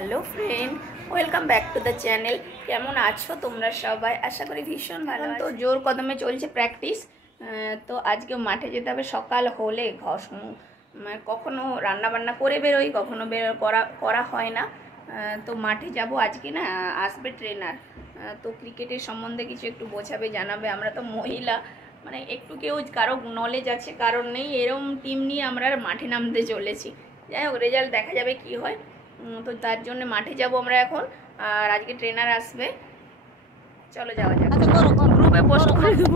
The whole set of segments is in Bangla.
Hello friend, welcome back to the channel. কেমন আছো তোমরা সবাই? আশা করি ভীষণ ভালো। তো জোর কদমে চলছে প্র্যাকটিস। তো আজকে মাঠে যেতে হবে। সকাল হলে কখনো রান্না বান্না করে বেরোই, কখনো করা হয় না। তো মাঠে যাব আজকে। না আসবে ট্রেনার, তো ক্রিকেটের সম্বন্ধে কিছু একটু বোঝাবে, জানাবে। আমরা তো মহিলা, মানে একটু কেউ কারো নলেজ আছে কারণ নেই, এরম টিম নিয়ে আমরা মাঠে নামতে চলেছি। যাই হোক, রেজাল্ট দেখা যাবে কি হয়। তো তার জন্য মাঠে যাব আমরা এখন। আর আজকে ট্রেনার আসবে, চলো যাওয়া যাক। গ্রুপে পোস্ট করে দেবো।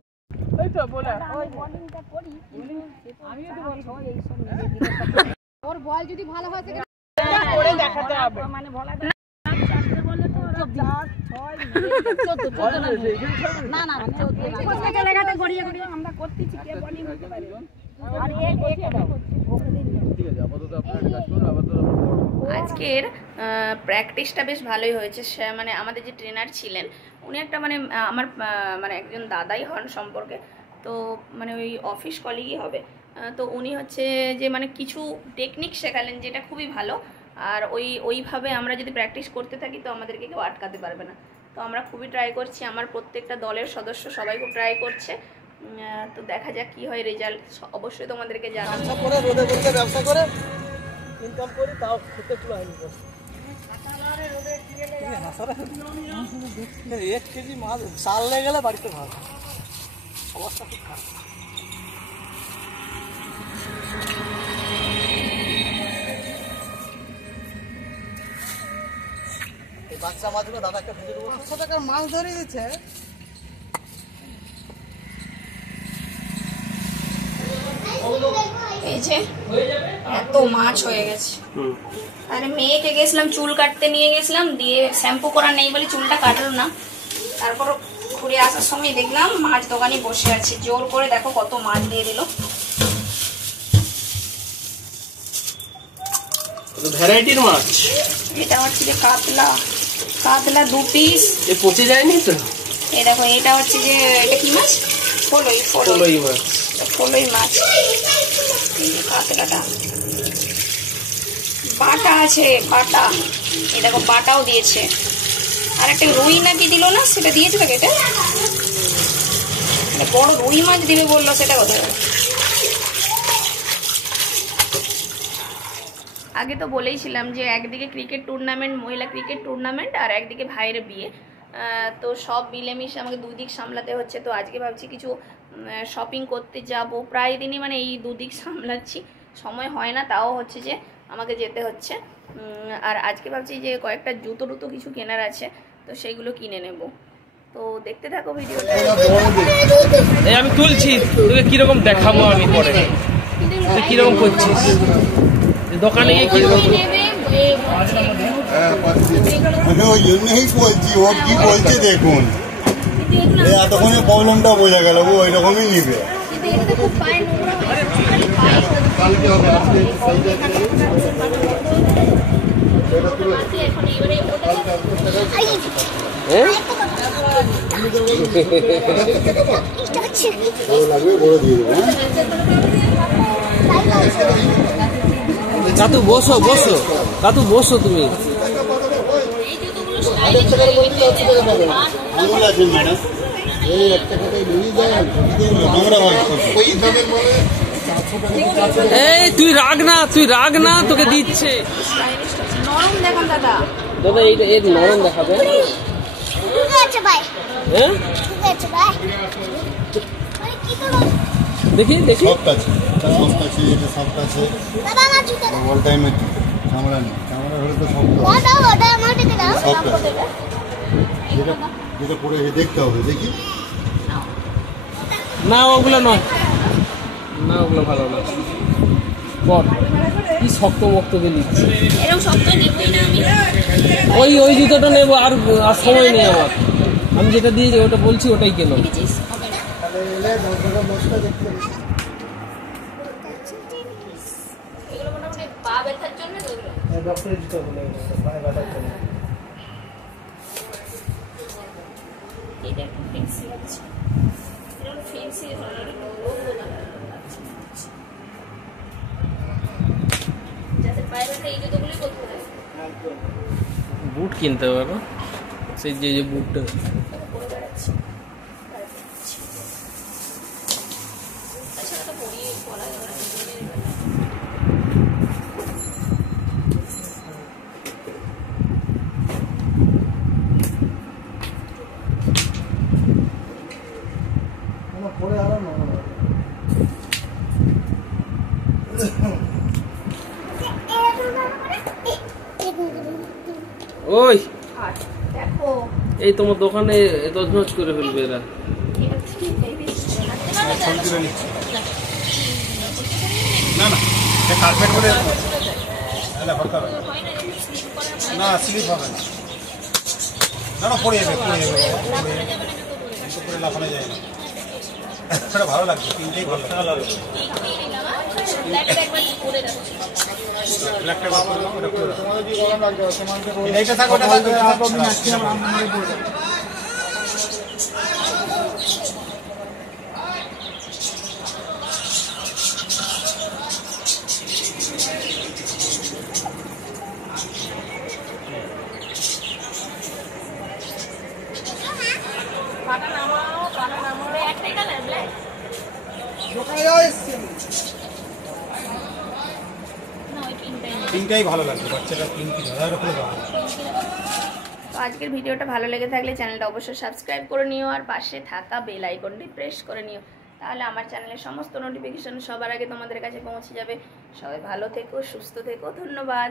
ওর বল যদি ভালো হয় দেখাতে হবে, মানে বলা আমরা করতেছি কে বলিং হতে পারে। আজকের প্র্যাকটিসটা বেশ ভালোই হয়েছে। মানে আমাদের যে ট্রেনার ছিলেন উনি একটা আমার একজন দাদাই হন সম্পর্কে, তো ওই অফিস কলিগই হবে। তো উনি হচ্ছে যে কিছু টেকনিক শেখালেন, যেটা খুবই ভালো। আর ওইভাবে আমরা যদি প্র্যাকটিস করতে থাকি তো আমাদেরকে কেউ আটকাতে পারবে না। তো আমরা খুবই ট্রাই করছি, আমার প্রত্যেকটা দলের সদস্য সবাই খুব ট্রাই করছে। তো দেখা যাক কি হয় রেজাল্ট, অবশ্যই তোমাদেরকে জানাবো। ব্যবসা করে ইনকাম করি, তাও খেতে পুরো হয়নি। 1 কেজি মাছ সাল লেগে গেলে বাড়িতে ভালো, অবস্থা খুব খারাপ। এই বাচ্চা মাছগুলো দাদা একটা ভেজে দেবো। 500 টাকার মাছ ধরে দিচ্ছে। এই যে এত মাছ হয়ে গেছে। আরে মেয়েকে গেছিলাম চুল কাটতে নিয়ে গেছিলাম, দিয়ে শ্যাম্পু করা নেই বলে চুলটা কাটলো না। তারপর ঘুরে আসার সময় দেখলাম মাছ দোকানে বসে আছে, জোর করে দেখো কত মাছ দিয়ে দিল। ভ্যারাইটির মাছ। এটা হচ্ছে যে কাতলা 2 পিস। এ পচে যায়নি তো? এই দেখো, এটা হচ্ছে যে এটা কি মাছ? ফলই মাছ। ফলই মাছ। কাতলাটা বাটা আছে, বাটা। এই দেখো বাটাও দিয়েছে। আর একটা রুই নাকি দিল না, সেটা দিয়েছে তো কেটে। বড় রুই মাছ দিবে বললো, সেটা কোথায়? আগে তো বলেইছিলাম যে একদিকে ক্রিকেট টুর্নামেন্ট, মহিলা ক্রিকেট টুর্নামেন্ট, আর একদিকে ভাইয়ের বিয়ে। তো সব মিলেমিশে আমাকে 2 দিক সামলাতে হচ্ছে। তো আজকে ভাবছি কিছু শপিং করতে যাব। প্রায় দিনই এই 2 দিক সামলাচ্ছি, সময় হয় না, তাও হচ্ছে যে আমাকে যেতে হচ্ছে। আর আজকে ভাবছি যে কয়েকটা জুতো কিছু কেনার আছে, তো সেইগুলো কিনে নেব। তো দেখতে থাকো ভিডিওটা। আমি তুলছি, তোকে কিরকম দেখাবো আমি পরে, তুই কিরকম করছিস দোকানে গিয়ে কিরকম। ওই জন্যই বলছি, ও কি বলছে দেখুন, এতক্ষণে প্রবলেমটা বোঝা গেল, ও ওই রকমই নিবে। কাতু বসো বসো, কাতু বসো তুমি। এই তুই রাগ না, তোকে দিচ্ছে। নরম দেখুন দাদা, দাদা এইটা এর নরম দেখাবে। হ্যাঁ দেখি সফট আছে, এটা সফট আছে। অল টাইমের চামড়া নেই, চামড়া হলে তো সফট আছে। যেটা পরে দেখতে হবে, দেখি না, ওগুলো নয় না, ওগুলো ভালো না। বল কি শক্ত মক্তকে নিচ্ছে। এরকম শক্ত নেবই না আমি। ওই জুতোটা নেবো, আর সময় নেই আমার। আমি যেটা দিয়ে ওটা বলছি ওটাই কেন। পা ব্যথার জন্য ডক্টরের জুতো বলে পায়ে ব্যথার জন্য। এটা একটু ফেন্সি আছে, এটা ফেন্সি ধরনের যাতে পায়ে ব্যথা এই জুতোগুলোই করতে হয়। বুট কিনতে হবে না সেই যে বুটটা পরে বেড়াচ্ছি তাছাড়া তো পরিয়ে পড়া যাবে না। পরে আরো না ওই আর দেখো এই তোমার দোকানে দজমজ করে ফেলবে এরা। এটা ঠিক বেবি ছবি তুলে নিচ্ছি না না কার্পেট বলে না স্লিপ হবে না না না পড়ে যাবে পড়ে লাফানো যায় না সেটা ভালো লাগছে তিনটেই ভালো লাগবে এইটা থাকো ওটা একটাই কালার ব্ল্যাক। তিনটাই ভালো লাগছে বাচ্চাটা তিনটি ধরার উপরে ভালো তো আজকের ভিডিওটা ভালো লেগে থাকলে চ্যানেলটা অবশ্যই সাবস্ক্রাইব করে নিও আর পাশে থাকা বেল আইকনটি প্রেস করে নিও, তাহলে আমার চ্যানেলের সমস্ত নোটিফিকেশন সবার আগে তোমাদের কাছে পৌঁছে যাবে। সবাই ভালো থেকো, সুস্থ থেকো, ধন্যবাদ।